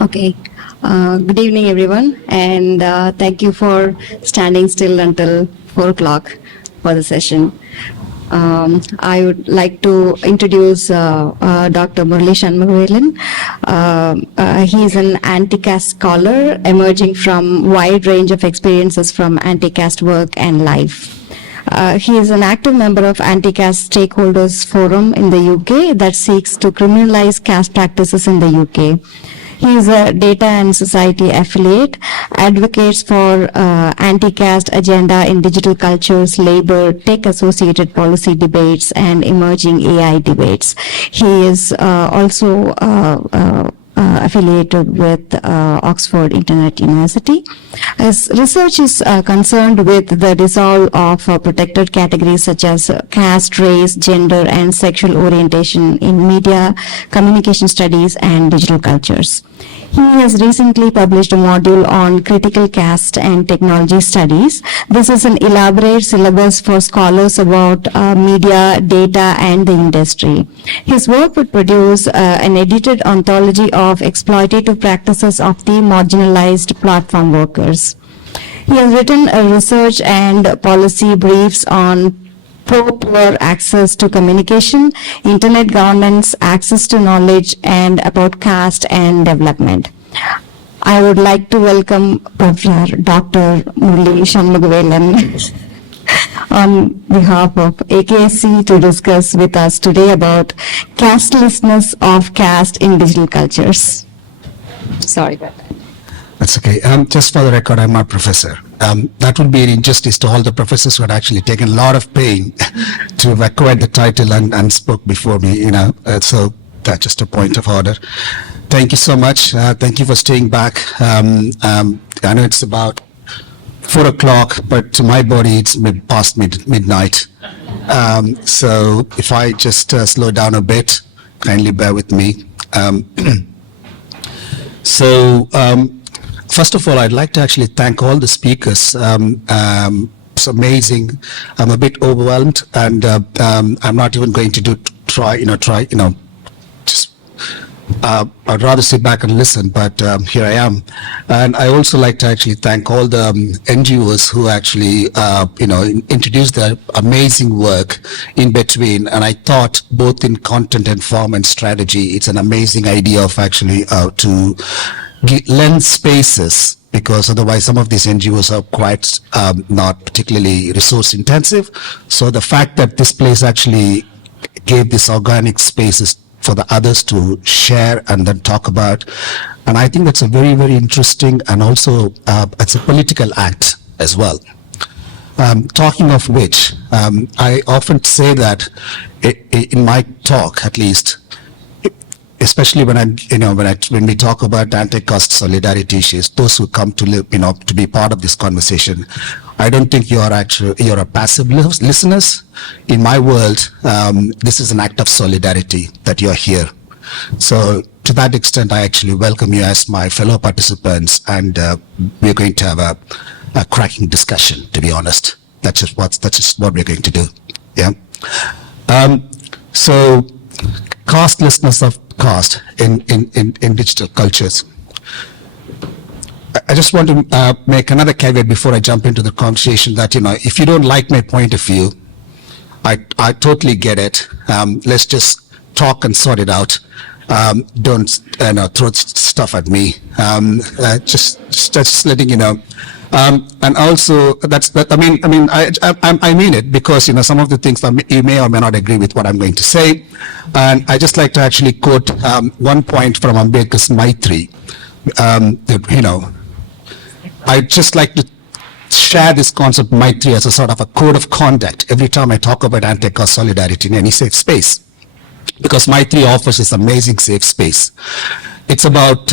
Okay. Good evening, everyone, and thank you for standing still until 4 o'clock for the session. I would like to introduce Dr. Murali Shanmugavelan. He is an anti-caste scholar emerging from wide range of experiences from anti-caste work and life. He is an active member of Anti-Caste Stakeholders Forum in the UK that seeks to criminalize caste practices in the UK. He is a Data and Society affiliate, advocates for anti-caste agenda in digital cultures, labor, tech-associated policy debates, and emerging AI debates. He is also affiliated with Oxford Internet University. His research is concerned with the dissolve of protected categories such as caste, race, gender, and sexual orientation in media, communication studies, and digital cultures. He has recently published a module on critical caste and technology studies. This is an elaborate syllabus for scholars about media, data, and the industry. His work would produce an edited anthology of exploitative practices of the marginalized platform workers. He has written a research and policy briefs on pro-poor access to communication, internet governance, access to knowledge, and about caste and development. I would like to welcome Professor Dr. Murali Shanmugavelan on behalf of AKSC to discuss with us today about castelessness of caste in digital cultures. Sorry about that. That's okay. Just for the record, I'm not a professor. That would be an injustice to all the professors who had actually taken a lot of pain to acquire the title and spoke before me, so that's just a point of order. Thank you so much. Thank you for staying back. I know it's about 4 o'clock, but to my body, it's past midnight. So if I just slow down a bit, kindly bear with me. First of all, I'd like to actually thank all the speakers. It's amazing. I'm a bit overwhelmed, and I'm not even going to I'd rather sit back and listen, but here I am. And I also like to actually thank all the NGOs who actually, introduced their amazing work in between. And I thought both in content and form and strategy, it's an amazing idea of actually to lend spaces, because otherwise some of these NGOs are quite not particularly resource intensive. So the fact that this place actually gave this organic spaces for the others to share and then talk about, and I think that's a very, very interesting, and also it's a political act as well. Talking of which, I often say that in my talk, at least, especially when we talk about anti-caste solidarity issues, those who come to live, to be part of this conversation, I don't think you're a passive listeners. In my world, this is an act of solidarity that you're here. So to that extent, I actually welcome you as my fellow participants, and we're going to have a cracking discussion, to be honest. That's just what we're going to do. Yeah. So castelessness of caste in digital cultures. I just want to make another caveat before I jump into the conversation that, if you don't like my point of view, I totally get it. Let's just talk and sort it out. Don't throw stuff at me. Just letting you know. And also I mean it, because some of the things that you may or may not agree with what I'm going to say. And I just like to actually quote one point from Ambedkar's Maitri. I just like to share this concept Maitri as a sort of a code of conduct every time I talk about anti-caste solidarity in any safe space, because Maitri offers this amazing safe space. It's about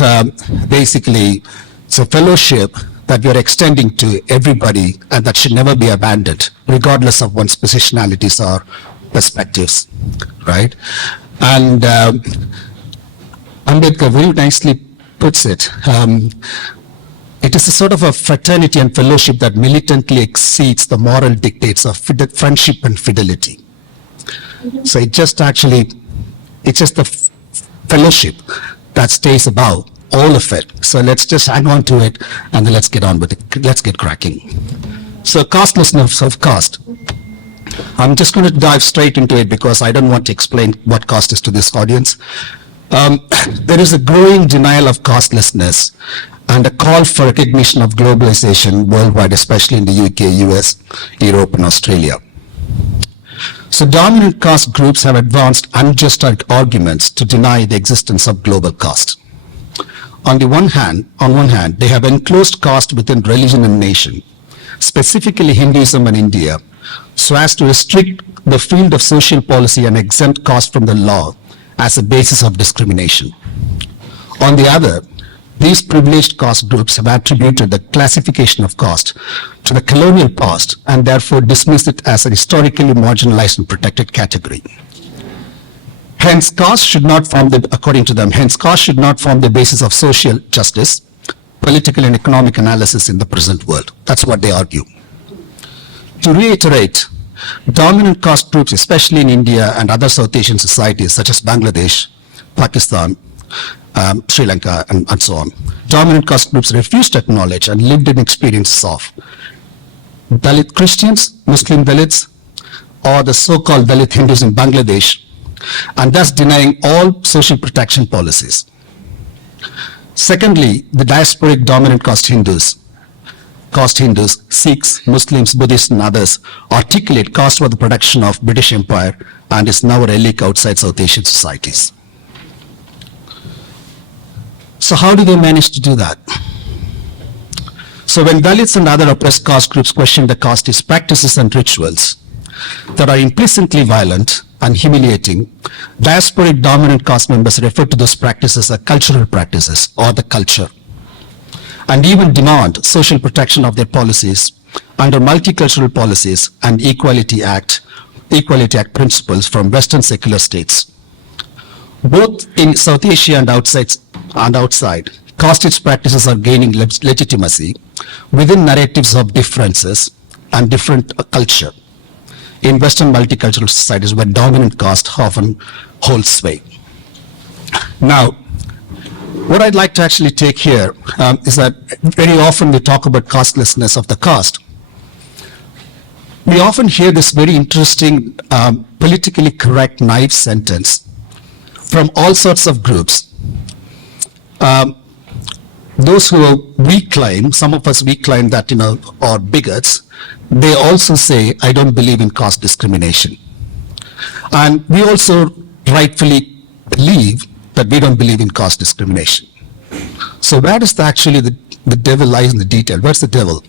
basically, it's a fellowship that we are extending to everybody, and that should never be abandoned, regardless of one's positionalities or perspectives, right? And Ambedkar very nicely puts it. It is a sort of a fraternity and fellowship that militantly exceeds the moral dictates of friendship and fidelity. So it's just the fellowship that stays above all of it. So let's just hang on to it and then let's get on with it. Let's get cracking. So castelessness of caste. I'm just going to dive straight into it because I don't want to explain what caste is to this audience. There is a growing denial of castelessness and a call for recognition of globalization worldwide, especially in the UK, US, Europe, and Australia. So dominant caste groups have advanced unjust arguments to deny the existence of global caste. On one hand, they have enclosed caste within religion and nation, specifically Hinduism and India, so as to restrict the field of social policy and exempt caste from the law as a basis of discrimination. On the other, these privileged caste groups have attributed the classification of caste to the colonial past and therefore dismissed it as a historically marginalized and protected category. Hence, caste should not form according to them, caste should not form the basis of social justice, political and economic analysis in the present world. That's what they argue. To reiterate, dominant caste groups, especially in India and other South Asian societies such as Bangladesh, Pakistan, Sri Lanka, and so on. Dominant caste groups refuse to acknowledge and lived in experiences of Dalit Christians, Muslim Dalits, or the so-called Dalit Hindus in Bangladesh, and thus denying all social protection policies. Secondly, the diasporic dominant caste Hindus, Sikhs, Muslims, Buddhists, and others articulate caste for the protection of British Empire and is now a relic outside South Asian societies. So how do they manage to do that? So when Dalits and other oppressed caste groups question the casteist practices and rituals that are implicitly violent and humiliating, diasporic dominant caste members refer to those practices as cultural practices or the culture, and even demand social protection of their policies under multicultural policies and Equality Act principles from Western secular states. Both in South Asia and outside, casteist practices are gaining legitimacy within narratives of differences and different culture in Western multicultural societies where dominant caste often holds sway. Now, what I'd like to actually take here is that very often we talk about castelessness of the caste. We often hear this very interesting, politically correct, naive sentence from all sorts of groups. Those who some of us claim that, are bigots, they also say, I don't believe in caste discrimination. And we also rightfully believe that we don't believe in caste discrimination. So where does actually the devil lies in the detail? Where's the devil?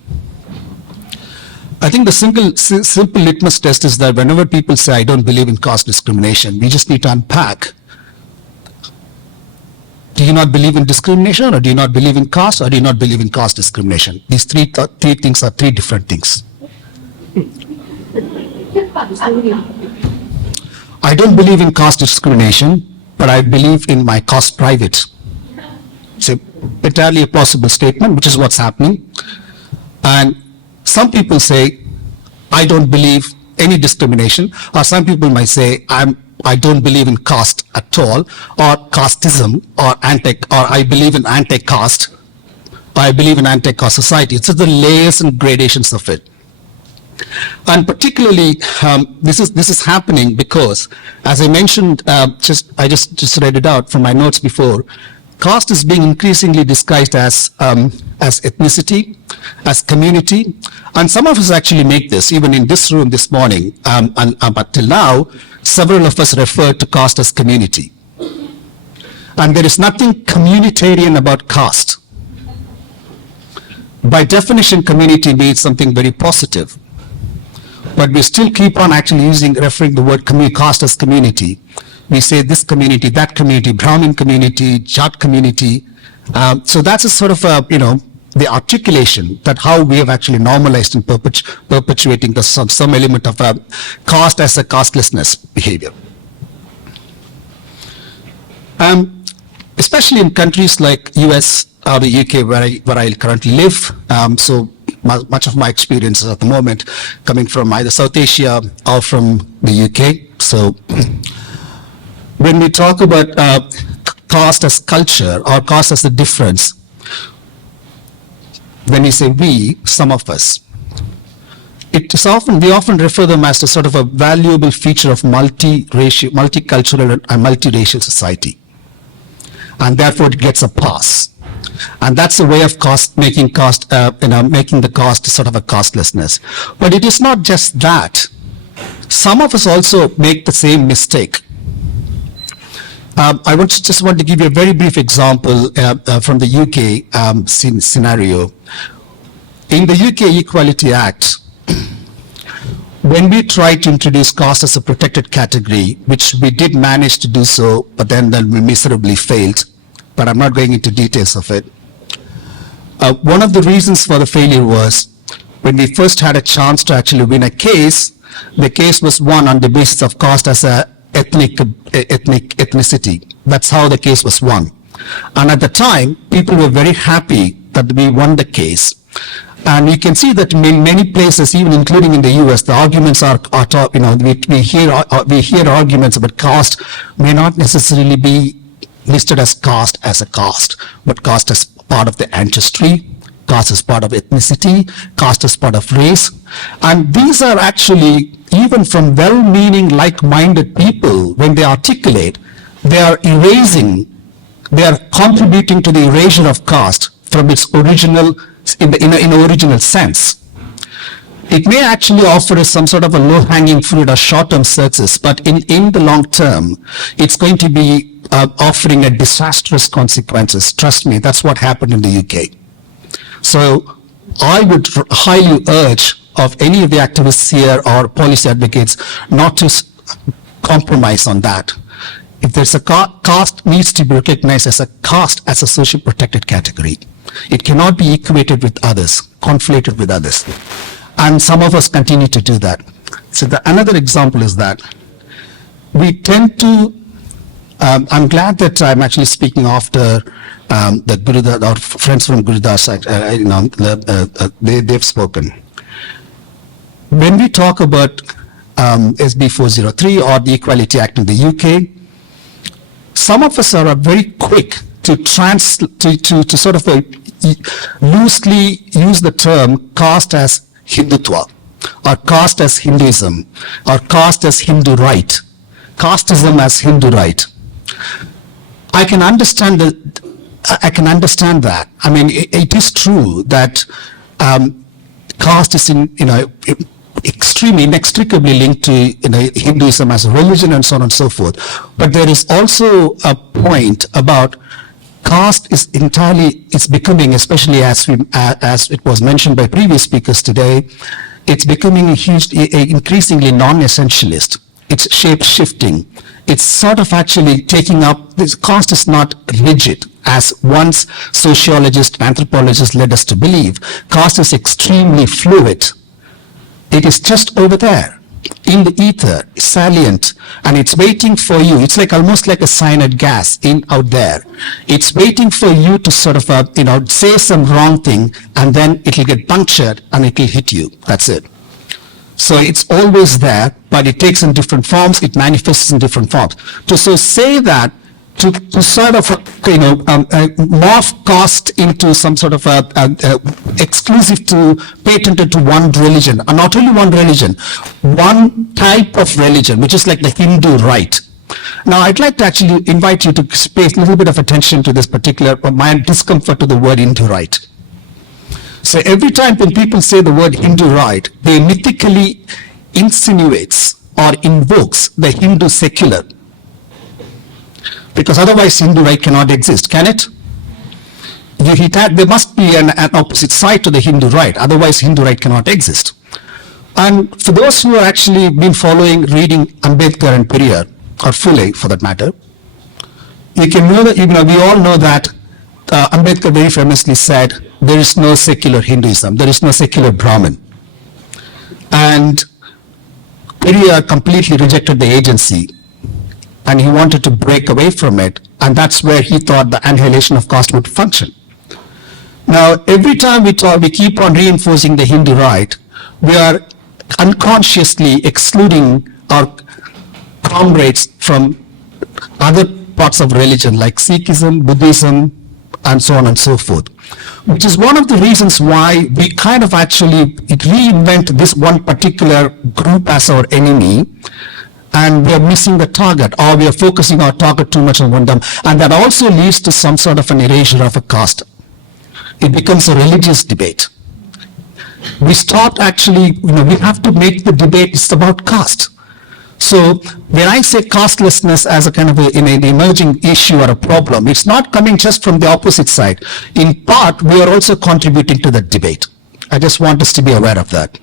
I think the simple litmus test is that whenever people say, I don't believe in caste discrimination, we just need to unpack. Do you not believe in discrimination, or do you not believe in caste, or do you not believe in caste discrimination? These three things are three different things. I don't believe in caste discrimination, but I believe in my caste private. It's entirely a possible statement, which is what's happening. And some people say, I don't believe any discrimination, or some people might say, I don't believe in caste at all, or casteism, or I believe in anti-caste, or I believe in anti-caste society. It's just the layers and gradations of it. And particularly, this is happening because, as I mentioned, I just read it out from my notes before, caste is being increasingly disguised as ethnicity, as community, and some of us actually make this, even in this room this morning, but till now, several of us refer to caste as community. And there is nothing communitarian about caste. By definition, community means something very positive. But we still keep on actually referring the word caste as community. We say this community, that community, Brahmin community, Jat community. So that's a sort of, the articulation that how we have actually normalized and perpetuating some element of caste as a castelessness behavior. Especially in countries like US or the UK where I currently live. So much of my experiences at the moment coming from either South Asia or from the UK. So when we talk about caste as culture or caste as a difference, when we say we, some of us, we often refer them as a sort of a valuable feature of multiracial, multicultural and multiracial society. And therefore it gets a pass. And that's a way of making the caste sort of a castelessness. But it is not just that. Some of us also make the same mistake. I just want to give you a very brief example from the UK scenario. In the UK Equality Act, when we tried to introduce caste as a protected category, which we did manage to do so, but then we miserably failed, but I'm not going into details of it. One of the reasons for the failure was when we first had a chance to actually win a case, the case was won on the basis of caste as a ethnicity. That's how the case was won. And at the time, people were very happy that we won the case. And you can see that in many places, even including in the US, the arguments are we hear arguments about caste may not necessarily be listed as caste, but caste as part of the ancestry, caste as part of ethnicity, caste as part of race. And these are actually, even from well-meaning, like-minded people, when they articulate, they are contributing to the erasure of caste from its original, in the original sense. It may actually offer us some sort of a low-hanging fruit or short-term success, but in the long term, it's going to be offering a disastrous consequences. Trust me, that's what happened in the UK. So I would highly urge of any of the activists here or policy advocates not to compromise on that. If there's a caste, needs to be recognized as a caste as a social protected category. It cannot be equated with others, conflated with others. And some of us continue to do that. So another example is that we tend to, I'm glad that I'm actually speaking after the Gurudar, our friends from Gurudar side, they've spoken. When we talk about SB 403 or the Equality Act in the UK, some of us are very quick to sort of loosely use the term caste as Hindutva, or caste as Hinduism, or caste as Hindu right, casteism as Hindu right. I can understand that. I mean, it is true that caste is extremely inextricably linked to Hinduism as a religion and so on and so forth. But there is also a point about caste is it's becoming, especially as it was mentioned by previous speakers today, it's becoming increasingly non-essentialist. It's shape-shifting. It's sort of actually taking up, this caste is not rigid, as once sociologists, anthropologists led us to believe. Caste is extremely fluid. It is just over there, in the ether, salient, and it's waiting for you. It's like almost like a cyanide gas out there. It's waiting for you to sort of, say some wrong thing, and then it'll get punctured and it'll hit you. That's it. So it's always there, but it takes in different forms, it manifests in different forms. To say that, to sort of, morph caste into some sort of exclusive to, patented to one religion, and not only one religion, one type of religion, which is like the Hindu rite. Now, I'd like to actually invite you to pay a little bit of attention to this particular, my discomfort to the word Hindu rite. So every time when people say the word Hindu rite, they mythically insinuates or invokes the Hindu secular. Because otherwise Hindu rite cannot exist, can it? There must be an opposite side to the Hindu rite, otherwise Hindu rite cannot exist. And for those who have actually been reading Ambedkar and Periyar, or Phule for that matter, you can know that, we all know that Ambedkar very famously said, there is no secular Hinduism, there is no secular Brahmin. And Periyar completely rejected the agency, and he wanted to break away from it, and that's where he thought the annihilation of caste would function. Now, every time we keep on reinforcing the Hindu rite, we are unconsciously excluding our comrades from other parts of religion like Sikhism, Buddhism, and so on and so forth. Which is one of the reasons why we kind of actually reinvent this one particular group as our enemy, and we are missing the target, or we are focusing our target too much on one them, and that also leads to some sort of an erasure of a caste. It becomes a religious debate. We start actually, we have to make the debate, it's about caste. So when I say castelessness as a kind of an emerging issue or a problem, it's not coming just from the opposite side. In part, we are also contributing to that debate. I just want us to be aware of that.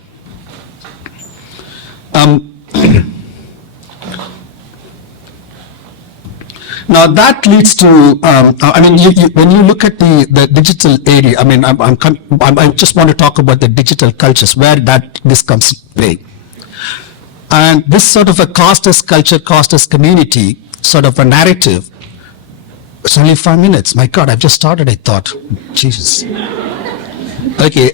Now that leads to, when you look at the digital area, I just want to talk about the digital cultures where this comes to play. And this sort of a casteist culture, casteist community, sort of a narrative. It's only 5 minutes. My God, I've just started, I thought. Jesus. Okay,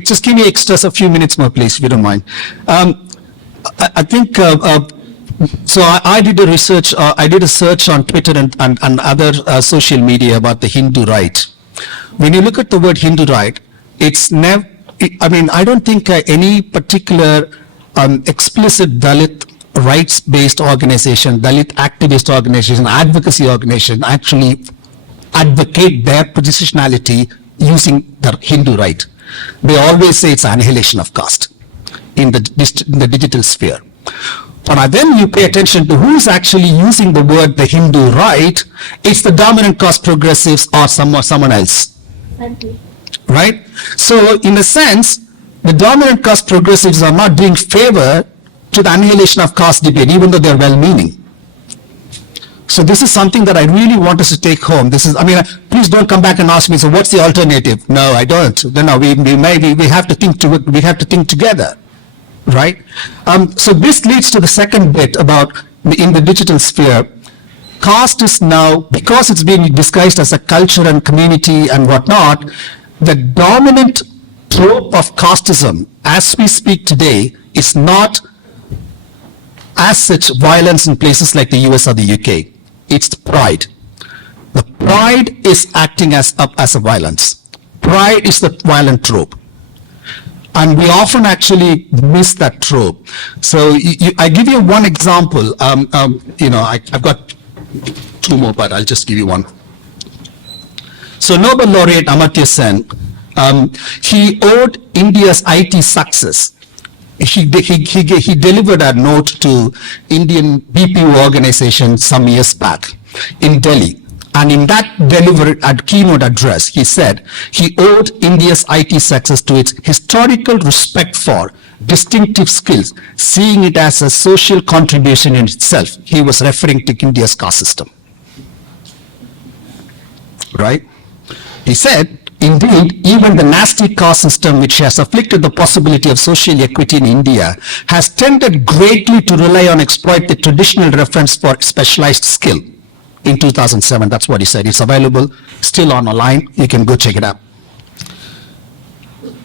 just give me extras a few minutes more, please, if you don't mind. I think, so I did a research, I did a search on Twitter and other social media about the Hindu right. When you look at the word Hindu right, it's never, I don't think any particular explicit Dalit rights-based organization, Dalit activist organization, advocacy organization actually advocate their positionality using the Hindu right. They always say it's annihilation of caste in the digital sphere. But then you pay attention to who's actually using the word the Hindu right, it's the dominant caste progressives or someone else. Right? So in a sense, the dominant caste progressives are not doing favor to the annihilation of caste debate, even though they're well-meaning. So this is something that I really want us to take home. This is, please don't come back and ask me, so what's the alternative? No, I don't. No, we have to think together, right? So this leads to the second bit about in the digital sphere. Caste is now, because it's being disguised as a culture and community and whatnot, the dominant trope of casteism, as we speak today, is not as such violence in places like the US or the UK. It's pride. The pride is acting as a violence. Pride is the violent trope. And we often actually miss that trope. So I give you one example. I've got two more, but I'll just give you one. So Nobel laureate Amartya Sen, he owed India's IT success. He delivered a note to Indian BPO organization some years back in Delhi. And in that delivered keynote address, he said he owed India's IT success to its historical respect for distinctive skills, seeing it as a social contribution in itself. He was referring to India's caste system. Right? He said, indeed, even the nasty caste system which has afflicted the possibility of social equity in India has tended greatly to rely on exploit the traditional reference for specialized skill. In 2007, that's what he said. It's available, still on online. You can go check it out.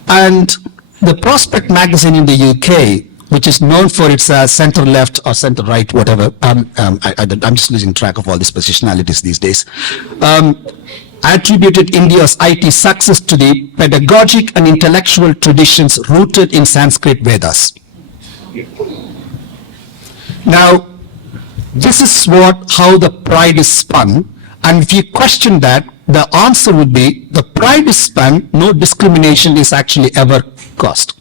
And the Prospect magazine in the UK, which is known for its center-left or center-right, whatever, I'm just losing track of all these positionalities these days, attributed India's IT success to the pedagogic and intellectual traditions rooted in Sanskrit Vedas. Now, this is how the pride is spun, and if you question that, the answer would be the pride is spun, no discrimination is actually ever caused.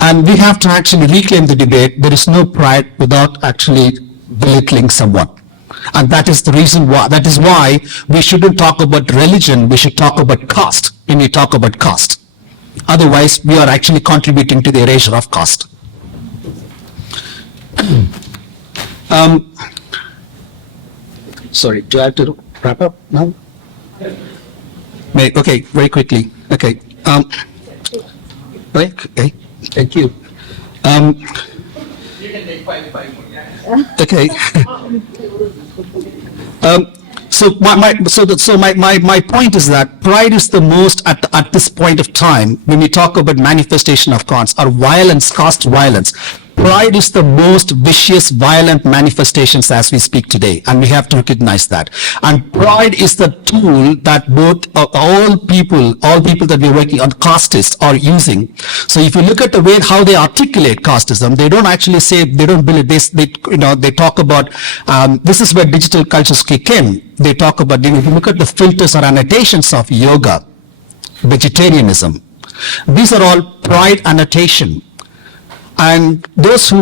And we have to actually reclaim the debate. There is no pride without actually belittling someone. And that is the reason why, that is why we shouldn't talk about religion, we should talk about caste when we talk about caste. Otherwise, we are actually contributing to the erasure of caste. Sorry, do I have to wrap up now? Okay, very quickly. Okay. Okay, thank you. You can take 5 more. Okay. So my point is that pride is the most at this point of time when we talk about manifestation of caste or violence, caste violence. pride is the most vicious, violent manifestations as we speak today, and we have to recognize that. And pride is the tool that both all people that we're working on, casteists, are using. So if you look at the way how they articulate casteism, they don't actually say, they don't believe this. They talk about this is where digital cultures kick in. They talk about, if you look at the filters or annotations of yoga, vegetarianism, these are all pride annotation. And some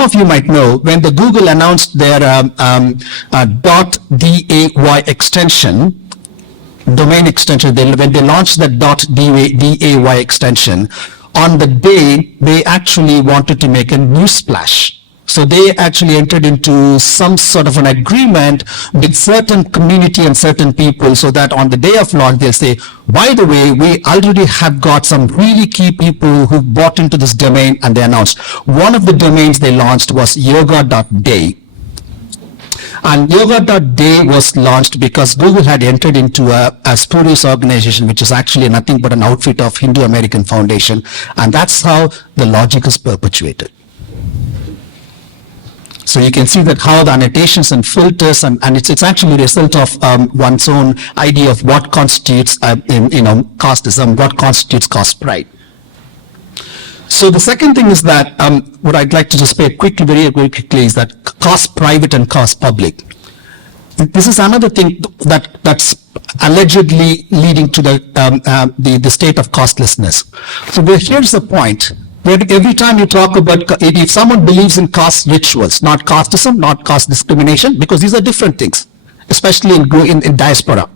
of you might know, when the Google announced their .day extension, domain extension, when they launched the .day extension, on the day they actually wanted to make a news splash. So they actually entered into some sort of an agreement with certain community and certain people, so that on the day of launch they'll say, by the way, we already have got some really key people who bought into this domain, and they announced. One of the domains they launched was yoga.day. And yoga.day was launched because Google had entered into a spurious organization, which is actually nothing but an outfit of Hindu American Foundation, and that's how the logic is perpetuated. So you can see that how the annotations and filters, and it's actually a result of one's own idea of what constitutes, casteism, what constitutes caste pride. So the second thing is that, what I'd like to just say quickly, very quickly, is that caste private and caste public. This is another thing that's allegedly leading to the state of castelessness. So here's the point. Every time you talk about, if someone believes in caste rituals, not casteism, not caste discrimination, because these are different things, especially in diaspora.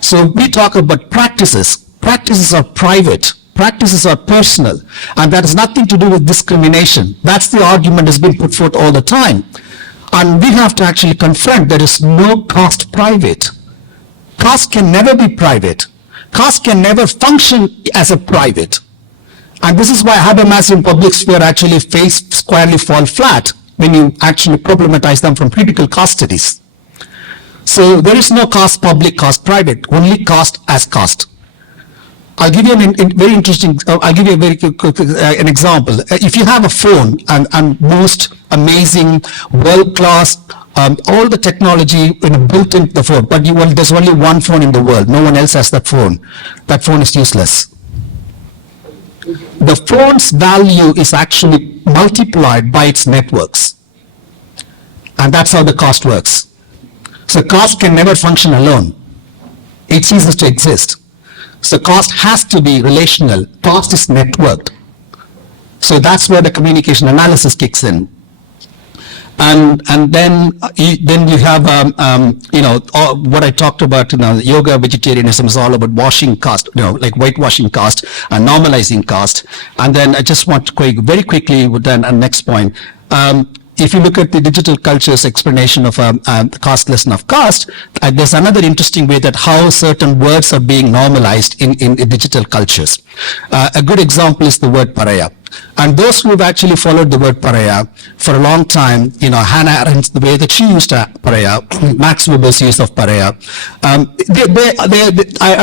So we talk about practices. Practices are private. Practices are personal. And that has nothing to do with discrimination. That's the argument that's been put forth all the time. And we have to actually confront there is no caste private. Caste can never be private. Caste can never function as a private. And this is why Habermas in public sphere actually squarely fall flat when you actually problematize them from critical caste studies. So there is no caste public, caste private, only caste as caste. I'll give you a very quick an example. If you have a phone and most amazing, world-class, all the technology built into the phone, but there's only one phone in the world, no one else has that phone is useless. The phone's value is actually multiplied by its networks. And that's how the caste works. So caste can never function alone. It ceases to exist. So caste has to be relational. Caste is networked. So that's where the communication analysis kicks in. And then you have what I talked about. Yoga vegetarianism is all about washing caste, like whitewashing caste and normalizing caste. And then I just want to go very quickly with the next point. If you look at the digital culture's explanation of castelessness of caste, there's another interesting way that how certain words are being normalized in digital cultures. A good example is the word pariah. And those who have actually followed the word pariah for a long time, Hannah Arendt, the way that she used pariah, Max Weber's use of pariah, I'm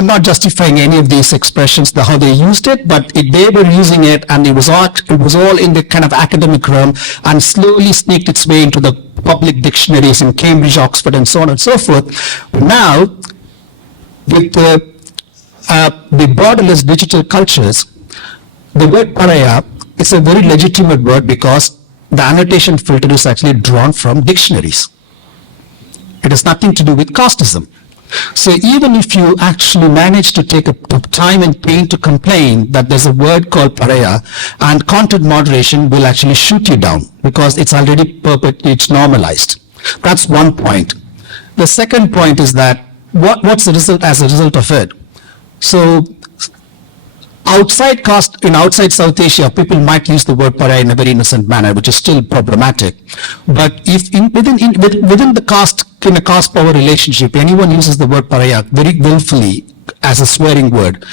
not justifying any of these expressions, how they used it, but they were using it, and it was all in the kind of academic realm, and slowly sneaked its way into the public dictionaries in Cambridge, Oxford, and so on and so forth. But now, with the borderless digital cultures, the word pariah is a very legitimate word because the annotation filter is actually drawn from dictionaries. It has nothing to do with casteism. So even if you actually manage to take time and pain to complain that there's a word called pariah, and content moderation will actually shoot you down because it's already it's normalized. That's one point. The second point is that what's the result as a result of it? So outside caste, outside South Asia, people might use the word pariah in a very innocent manner, which is still problematic. But if within the caste, in a caste power relationship, anyone uses the word pariah very willfully as a swearing word,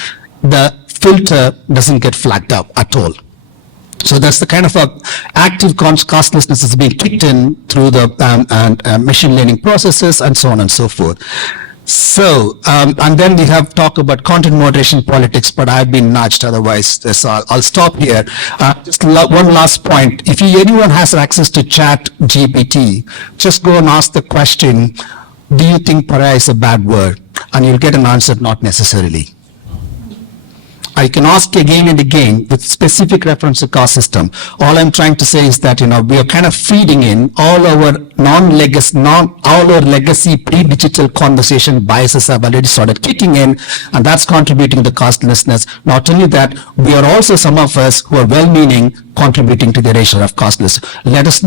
the filter doesn't get flagged up at all. So that's the kind of active castelessness that's being kicked in through the machine learning processes and so on and so forth. So, and then we have talked about content moderation politics, but I've been nudged otherwise, so I'll stop here. Just one last point. If anyone has access to Chat GPT, just go and ask the question, do you think pariah is a bad word? And you'll get an answer, not necessarily. I can ask again and again with specific reference to caste system. All I'm trying to say is that, we are kind of feeding in all our all our legacy pre-digital conversation biases have already started kicking in, and that's contributing to castelessness. Not only that, we are also, some of us who are well-meaning, contributing to the erasure of casteless. Let us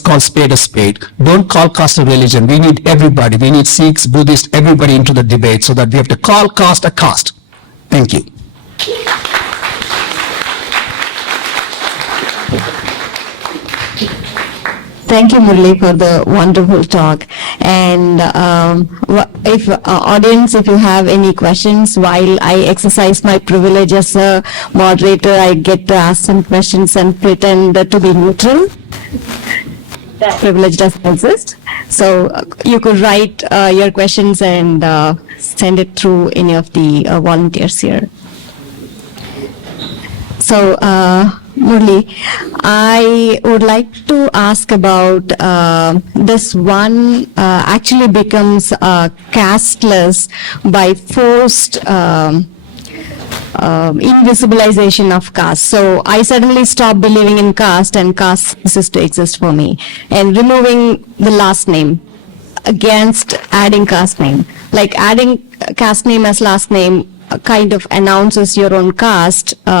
call spade a spade. Don't call caste a religion. We need everybody. We need Sikhs, Buddhists, everybody into the debate, so that we have to call caste a caste. Thank you. Thank you, Murali, for the wonderful talk. And if audience, if you have any questions, while I exercise my privilege as a moderator, I get to ask some questions and pretend to be neutral. That privilege doesn't exist. So you could write your questions and send it through any of the volunteers here. So, Murali, I would like to ask about this one actually becomes casteless by forced invisibilization of caste. So I suddenly stopped believing in caste, and caste ceases to exist for me. And removing the last name against adding caste name. Like adding caste name as last name kind of announces your own caste. We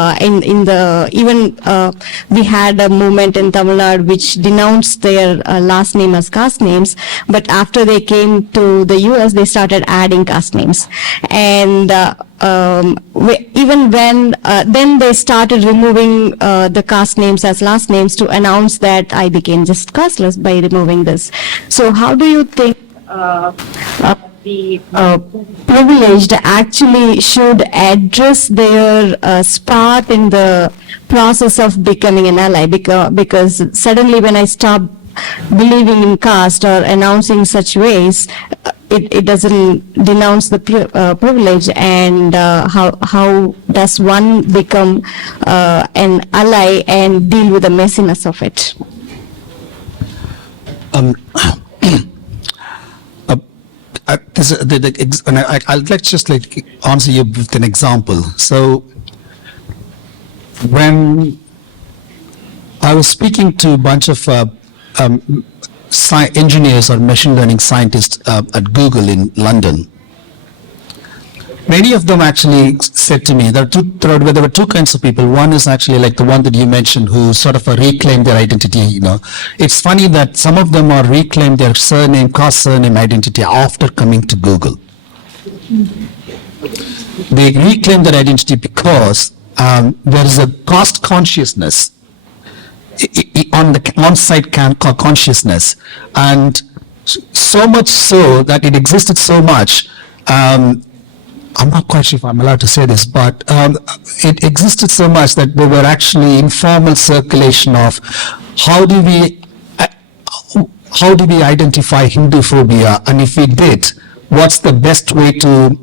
had a movement in Tamil Nadu which denounced their last name as caste names, but after they came to the US, they started adding caste names. And then they started removing the caste names as last names to announce that I became just casteless by removing this. So how do you think the privileged actually should address their spot in the process of becoming an ally? Because suddenly when I stop believing in caste or announcing such ways, it doesn't denounce the privilege, and how does one become an ally and deal with the messiness of it? I'll just answer you with an example. So, when I was speaking to a bunch of engineers or machine learning scientists at Google in London, many of them actually said to me, there were two kinds of people. One is actually like the one that you mentioned, who sort of reclaimed their identity. It's funny that some of them are reclaimed their caste surname identity after coming to Google. They reclaim their identity because there is a caste consciousness on the on-site consciousness, and so much so that it existed so much. I'm not quite sure if I'm allowed to say this, but it existed so much that there were actually informal circulation of how do we identify Hindu phobia, and if we did, what's the best way to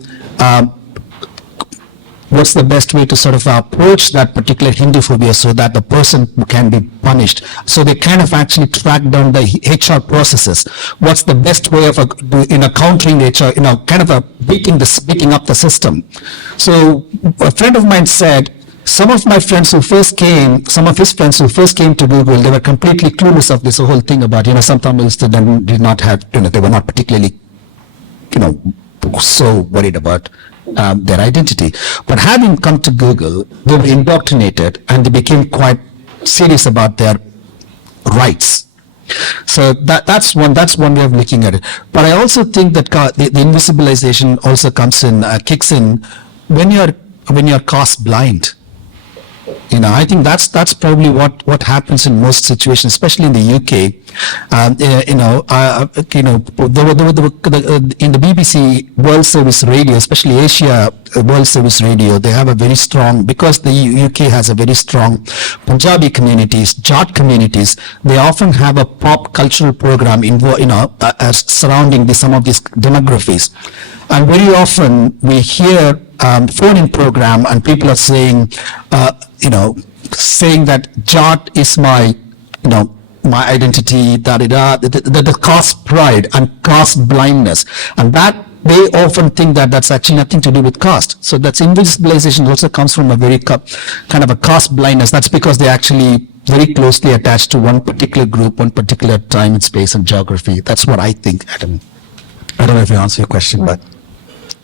sort of approach that particular Hindu phobia so that the person can be punished. So they kind of actually track down the HR processes. What's the best way of countering HR, kind of beating up the system. So a friend of mine said, some of his friends who first came to Google, they were completely clueless of this whole thing about, some Tamils did not have, they were not particularly, so worried about their identity. But having come to Google, they were indoctrinated and they became quite serious about their rights. So that's one way of looking at it. But I also think that the invisibilization also kicks in when you're caste blind. I think that's probably what happens in most situations, especially in the UK. In the BBC World Service Radio, especially Asia World Service Radio, they have a very strong, because the UK has a very strong Punjabi communities, Jat communities. They often have a pop cultural program surrounding some of these demographies, and very often we hear phone-in program, and people are saying, saying that Jat is my identity, the caste pride and caste blindness, and that they often think that that's actually nothing to do with caste. So that's invisibilization also comes from a very kind of a caste blindness. That's because they actually very closely attached to one particular group, one particular time and space and geography. That's what I think, Adam. I don't know if you answer your question, but.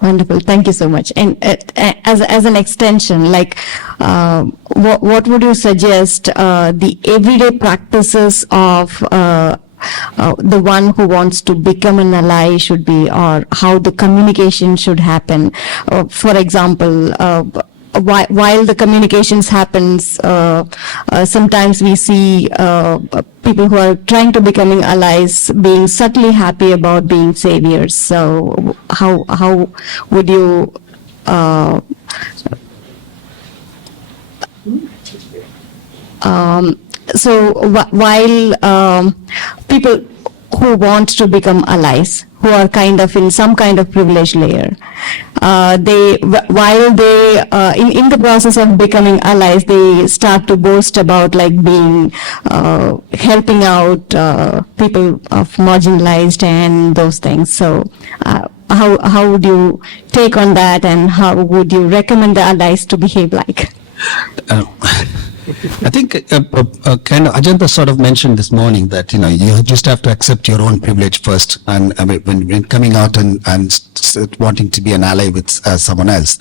Wonderful. Thank you so much. And as an extension, like, what would you suggest the everyday practices of the one who wants to become an ally should be, or how the communication should happen? For example, while the communications happens, sometimes we see people who are trying to becoming allies being subtly happy about being saviors. So how would you while people who want to become allies, who are kind of in some kind of privileged layer, while they in the process of becoming allies, they start to boast about like being helping out people of marginalized and those things. So how would you take on that, and how would you recommend the allies to behave like? I think kind of Ajanta sort of mentioned this morning that you just have to accept your own privilege first, and when coming out and wanting to be an ally with someone else.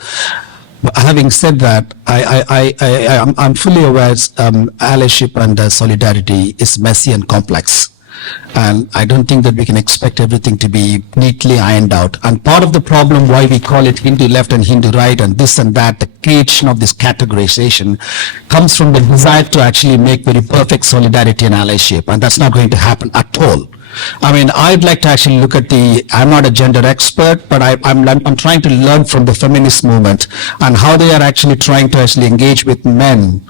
But having said that, I'm fully aware allyship and solidarity is messy and complex. And I don't think that we can expect everything to be neatly ironed out. And part of the problem why we call it Hindu left and Hindu right and this and that, the creation of this categorization, comes from the desire to actually make very perfect solidarity and allyship. And that's not going to happen at all. I mean, I'd like to actually look at I'm not a gender expert, but I'm trying to learn from the feminist movement and how they are actually trying to actually engage with men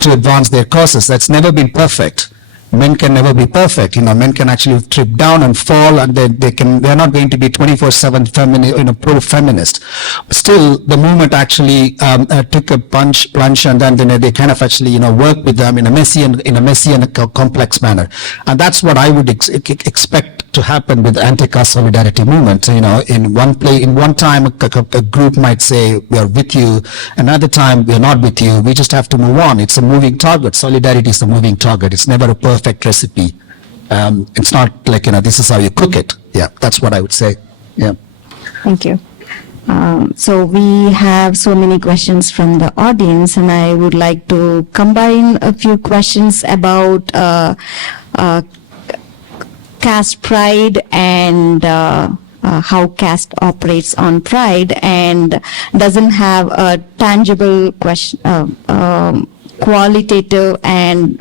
to advance their causes. That's never been perfect. Men can never be perfect. Men can actually trip down and fall, and they're not going to be 24/7 pro-feminist. Still, the movement actually took a plunge, and then they kind of actually work with them in a messy and a complex manner. And that's what I would expect to happen with the anti-caste solidarity movement. In one time a group might say we are with you, another time we are not with you. We just have to move on. It's a moving target. Solidarity is a moving target. It's never a perfect recipe. It's not like this is how you cook it. Yeah, that's what I would say. Yeah. Thank you. So we have so many questions from the audience, and I would like to combine a few questions about caste pride and how caste operates on pride, and doesn't have a tangible question, qualitative and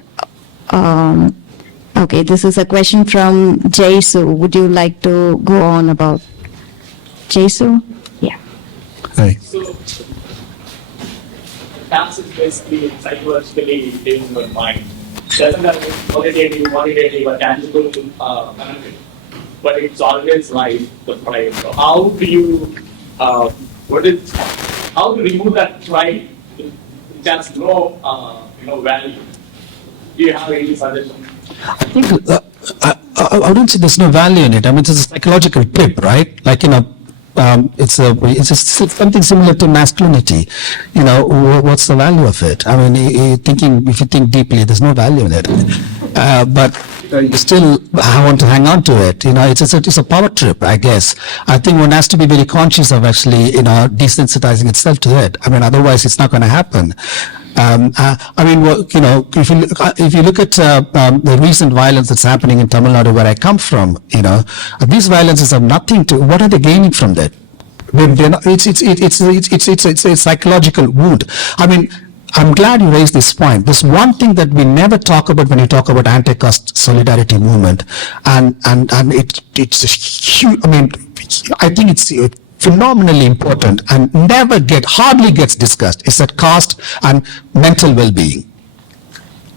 okay, this is a question from Jaisu. Would you like to go on about Jaisu? Yeah. Hey. So, caste is basically psychologically in your mind. Doesn't have quantitative, or tangible benefit, but it's always like the pride. So how do you, how to remove that pride? Just no, value. Do you have any suggestions? I think I wouldn't say there's no value in it. I mean, it's a psychological trip, right? Like it's something similar to masculinity. What's the value of it? I mean, if you think deeply, there's no value in it. But you still want to hang on to it. It's a power trip, I guess. I think one has to be very conscious of actually, desensitizing itself to it. I mean, otherwise it's not going to happen. I mean, if you look at the recent violence that's happening in Tamil Nadu, where I come from, these violences have nothing to. What are they gaining from that? It's a psychological wound. I mean, I'm glad you raised this point. There's one thing that we never talk about when you talk about anti-caste solidarity movement, and it's a huge, I mean, I think it's phenomenally important and hardly gets discussed, is that caste and mental well-being.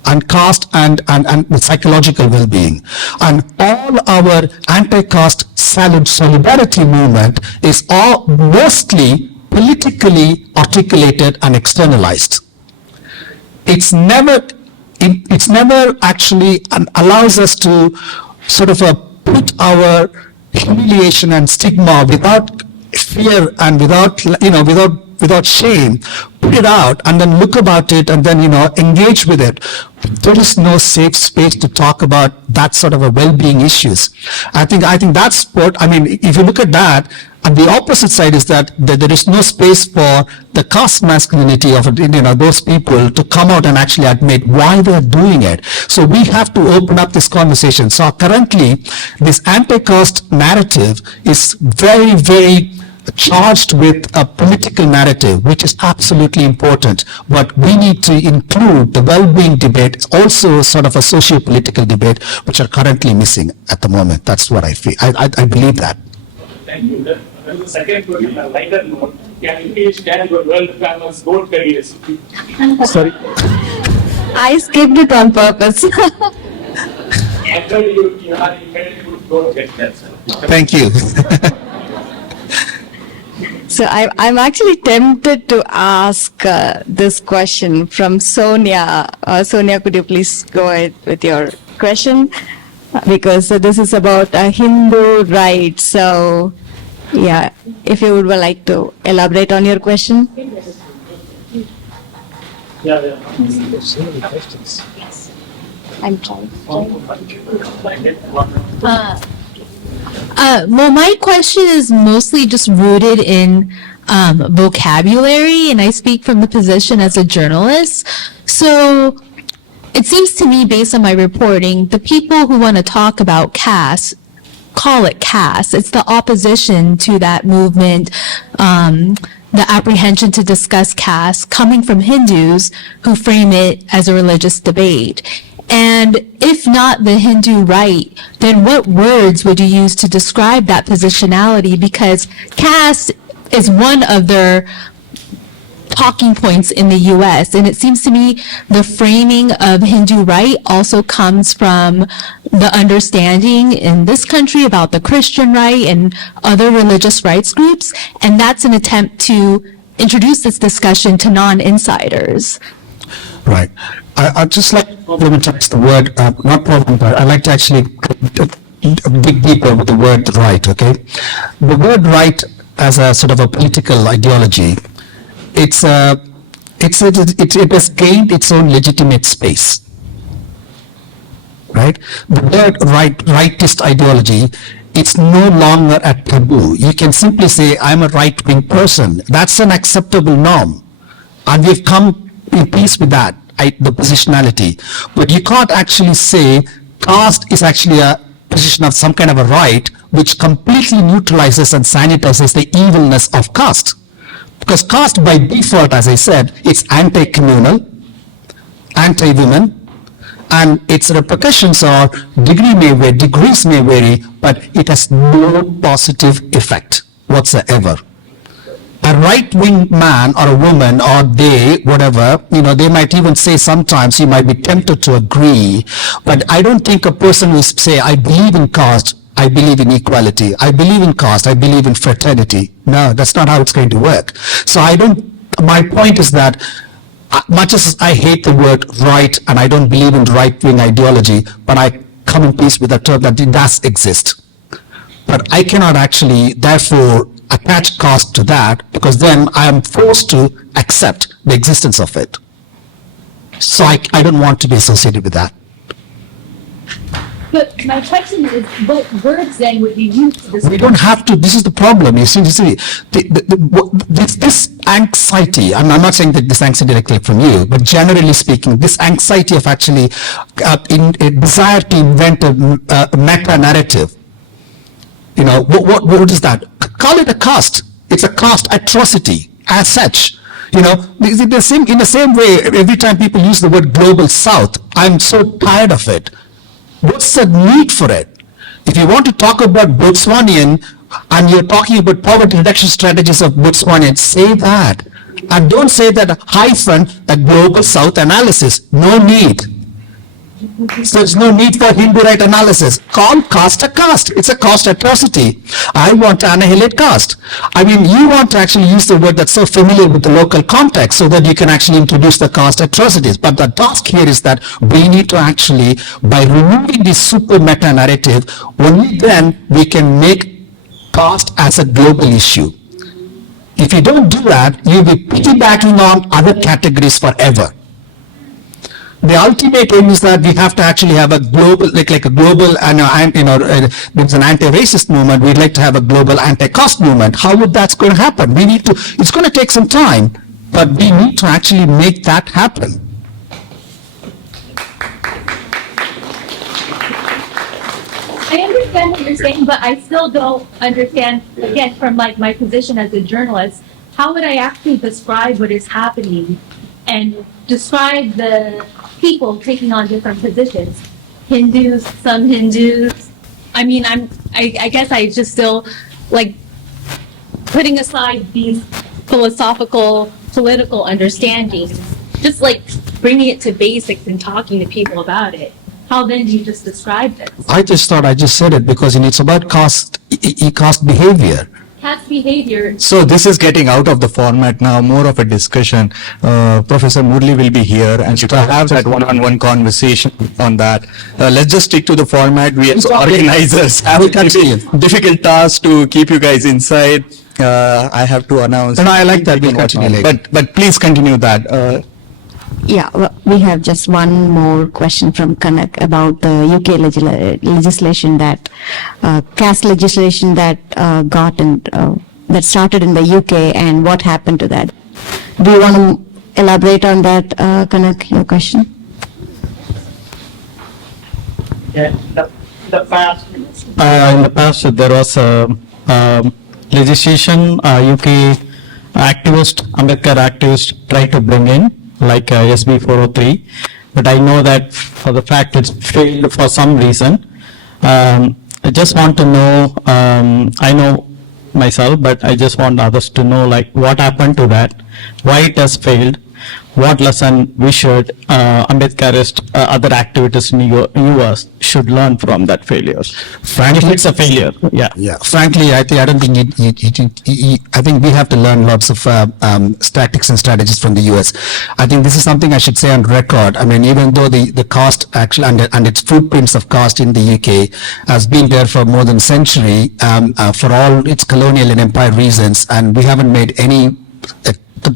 And caste and psychological well-being. And all our anti-caste solidarity movement is all mostly politically articulated and externalized. It's never actually allows us to sort of put our humiliation and stigma without fear and without shame, put it out and then look about it and then, engage with it. There is no safe space to talk about that sort of a well-being issues. I think that's what, I mean, if you look at that, and the opposite side is that there is no space for the caste masculinity of those people to come out and actually admit why they're doing it. So we have to open up this conversation. So currently, this anti-caste narrative is very, very charged with a political narrative, which is absolutely important. But we need to include the well-being debate, also sort of a socio-political debate, which are currently missing at the moment. That's what I feel. I believe that. Thank you. The second question, a lighter note, can English stand for world famous gold careers? Sorry. I skipped it on purpose. And third, you have a very good gold careers. Thank you. So I'm actually tempted to ask this question from Sonia. Sonia, could you please go ahead with your question? Because this is about Hindu rights. So, yeah, if you would like to elaborate on your question. Yeah. I'm trying. Well, my question is mostly just rooted in vocabulary, and I speak from the position as a journalist. So it seems to me, based on my reporting, the people who want to talk about caste call it caste. It's the opposition to that movement, the apprehension to discuss caste coming from Hindus who frame it as a religious debate. And if not the Hindu right, then what words would you use to describe that positionality? Because caste is one of their talking points in the U.S. And it seems to me the framing of Hindu right also comes from the understanding in this country about the Christian right and other religious rights groups. And that's an attempt to introduce this discussion to non-insiders. Right. I'd just like to problematize the word, not problematize, I'd like to actually dig deeper with the word right, okay? The word right as a sort of a political ideology, it has gained its own legitimate space, right? The word rightist ideology, it's no longer a taboo. You can simply say, I'm a right-wing person. That's an acceptable norm. And we've come in peace with that, the positionality. But you can't actually say caste is actually a position of some kind of a right which completely neutralizes and sanitizes the evilness of caste. Because caste by default, as I said, it's anti-communal, anti-women, and its repercussions are degrees may vary, but it has no positive effect whatsoever. A right-wing man or a woman or they, whatever, they might even say sometimes you might be tempted to agree, but I don't think a person will say, I believe in caste, I believe in equality, I believe in caste, I believe in fraternity. No, that's not how it's going to work. So my point is that much as I hate the word right and I don't believe in right-wing ideology, but I come in peace with the term that it does exist. But I cannot actually, therefore, attach caste to that, because then I am forced to accept the existence of it. So I don't want to be associated with that. But my question is, what words then would you use to describe? We don't have to. This is the problem. You see, this anxiety, I'm not saying that this anxiety directly from you, but generally speaking, this anxiety of actually a desire to invent a meta-narrative. What is that? Call it a caste. It's a caste atrocity as such. You know, in the same way, every time people use the word global south, I'm so tired of it. What's the need for it? If you want to talk about Botswanian and you're talking about poverty reduction strategies of Botswanian, say that. And don't say that hyphen, a global south analysis. No need. So there's no need for Hindu right analysis. Call caste a caste. It's a caste atrocity. I want to annihilate caste. I mean, you want to actually use the word that's so familiar with the local context so that you can actually introduce the caste atrocities. But the task here is that we need to actually, by removing this super meta narrative, only then we can make caste as a global issue. If you don't do that, you'll be piggybacking on other categories forever. The ultimate aim is that we have to actually have a global, like a global, there's an anti-racist movement. We'd like to have a global anti-caste movement. How would that's going to happen? We need to. It's going to take some time, but we need to actually make that happen. I understand what you're saying, but I still don't understand, again, from like my position as a journalist, how would I actually describe what is happening and describe the people taking on different positions? Hindus, some Hindus. I mean, I guess I just still like putting aside these philosophical, political understandings, just like bringing it to basics and talking to people about it. How then do you just describe this? I just thought I just said it because it's about caste behavior. Caste behavior. So this is getting out of the format now, more of a discussion. Professor Murali will be here and to have that one-on-one conversation on that. Let's just stick to the format. We as organizers have a difficult task to keep you guys inside. I have to announce. And I like that. We'll continue later. But please continue that. Yeah, well, we have just one more question from Kanak about the UK legislation that caste legislation that that started in the UK and what happened to that. Do you want to elaborate on that, Kanak, your question? Yeah, the past. In the past, there was legislation, UK activist, Ambedkar activist tried to bring in, like SB 403, but I know that for the fact it's failed for some reason. I just want to know, I know myself, but I just want others to know like what happened to that, why it has failed, what lesson we should, Ambedkarist, other activists in US should learn from that failure. Frankly, it's a failure. Yeah. Frankly, I don't think I think we have to learn lots of tactics and strategies from the US. I think this is something I should say on record. I mean, even though the caste actually and its footprints of caste in the UK has been there for more than a century for all its colonial and empire reasons, and we haven't made any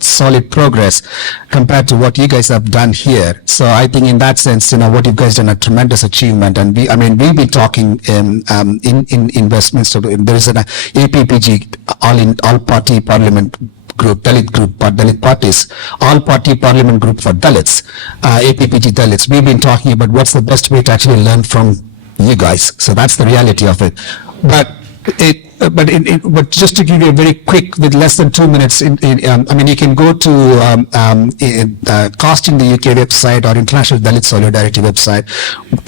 solid progress compared to what you guys have done here. So I think in that sense, what you guys done a tremendous achievement. And we've been talking in Westminster. There is an APPG, all party parliament group, Dalit parties, all party parliament group for Dalits, APPG Dalits. We've been talking about what's the best way to actually learn from you guys. So that's the reality of it. But just to give you a very quick, with less than 2 minutes, you can go to Caste in the UK website or International Dalit Solidarity website.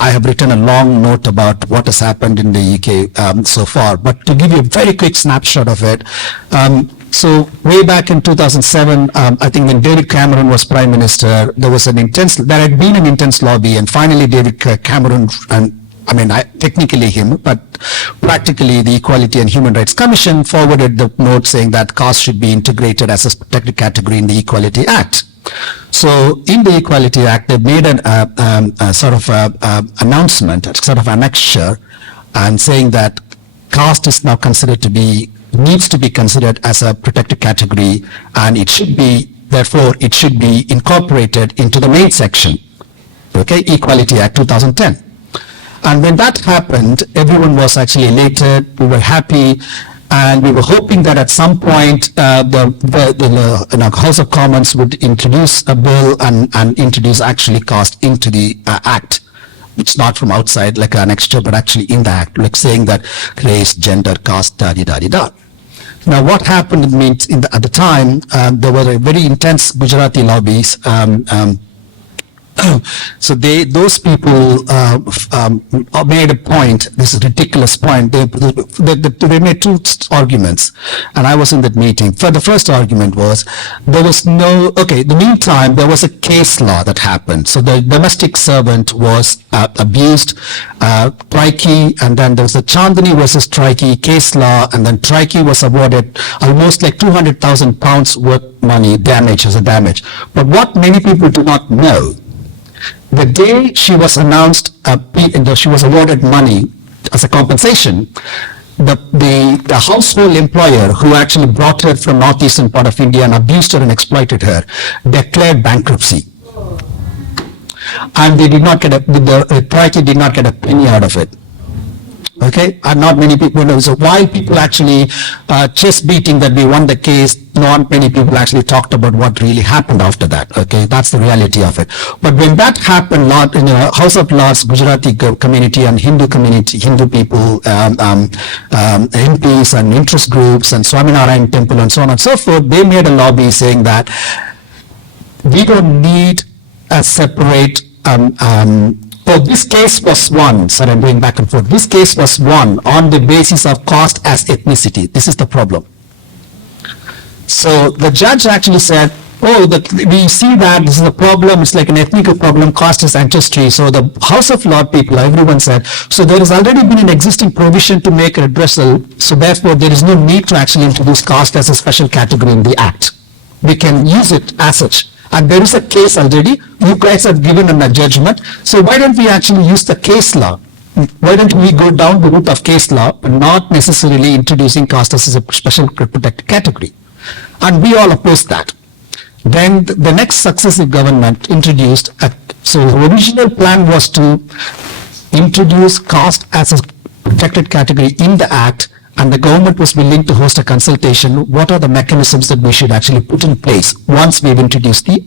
I have written a long note about what has happened in the UK so far. But to give you a very quick snapshot of it, so way back in 2007, I think when David Cameron was Prime Minister, there had been an intense lobby, and finally David Cameron technically him, but practically the Equality and Human Rights Commission forwarded the note saying that caste should be integrated as a protected category in the Equality Act. So in the Equality Act, they made a sort of announcement, a sort of annexure, and saying that caste is now needs to be considered as a protected category, and it should be incorporated into the main section. Okay, Equality Act 2010. And when that happened, everyone was actually elated, we were happy, and we were hoping that at some point the House of Commons would introduce a bill and introduce actually caste into the Act. It's not from outside like an extra, but actually in the Act, like saying that race, gender, caste, da-di-da-di-da. Now, what happened means at the time, there were a very intense Gujarati lobbies. So those people made a point. This is a ridiculous point. They made two arguments, and I was in that meeting. For the first argument was there was no. Okay, in the meantime, there was a case law that happened. So the domestic servant was abused, Trikey, and then there was the Chandani versus Trikey case law, and then Trikey was awarded almost like £200,000 worth money damage as a damage. But what many people do not know, the day she was announced, she was awarded money as a compensation, the household employer who actually brought her from northeastern part of India and abused her and exploited her declared bankruptcy. And they did not get the Trikey did not get a penny out of it. Okay, and not many people know. So while people actually chest beating that we won the case, not many people actually talked about what really happened after that. Okay, that's the reality of it. But when that happened, lot in the House of Lords, Gujarati community and Hindu community, Hindu people, MPs and interest groups and Swaminarayan Temple and so on and so forth, they made a lobby saying that we don't need a separate. This case was won, sorry, I'm going back and forth. This case was won on the basis of caste as ethnicity. This is the problem. So the judge actually said, we see that this is a problem, it's like an ethnical problem, caste is ancestry. So the House of Lords people, everyone said, so there has already been an existing provision to make a redressal, so therefore there is no need to actually introduce caste as a special category in the Act. We can use it as such. And there is a case already, you guys have given them a judgment, so why don't we actually use the case law? Why don't we go down the route of case law, but not necessarily introducing caste as a special protected category? And we all oppose that. Then the next successive government introduced, so the original plan was to introduce caste as a protected category in the Act, and the government was willing to host a consultation. What are the mechanisms that we should actually put in place once we've introduced the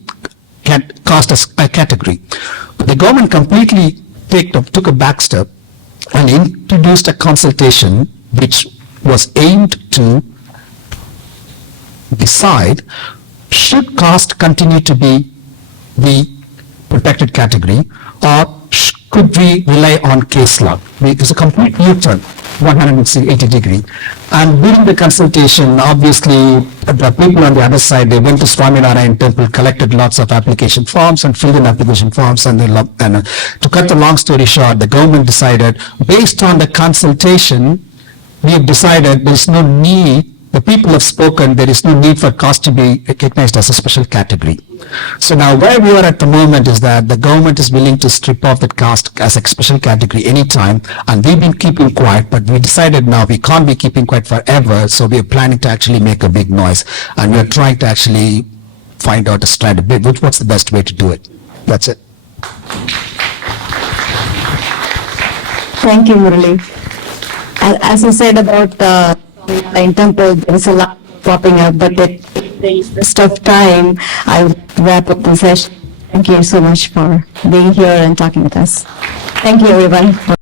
caste as a category? But the government completely took a back step and introduced a consultation which was aimed to decide, should caste continue to be the protected category, or could we rely on case law? It's a complete U-turn, 180 degree. And during the consultation, obviously, the people on the other side, they went to Swaminarayan Temple, collected lots of application forms and filled in application forms. And to cut the long story short, the government decided, based on the consultation, we have decided there is no need. The people have spoken, there is no need for caste to be recognized as a special category. So now where we are at the moment is that the government is willing to strip off that caste as a special category anytime, and we've been keeping quiet, but we decided now we can't be keeping quiet forever, so we are planning to actually make a big noise, and we are trying to actually find out a strategy, what's the best way to do it. That's it. Thank you, Murali. As I said about in temple, there is a lot popping up, but the rest of time, I will wrap up the session. Thank you so much for being here and talking with us. Thank you, everyone.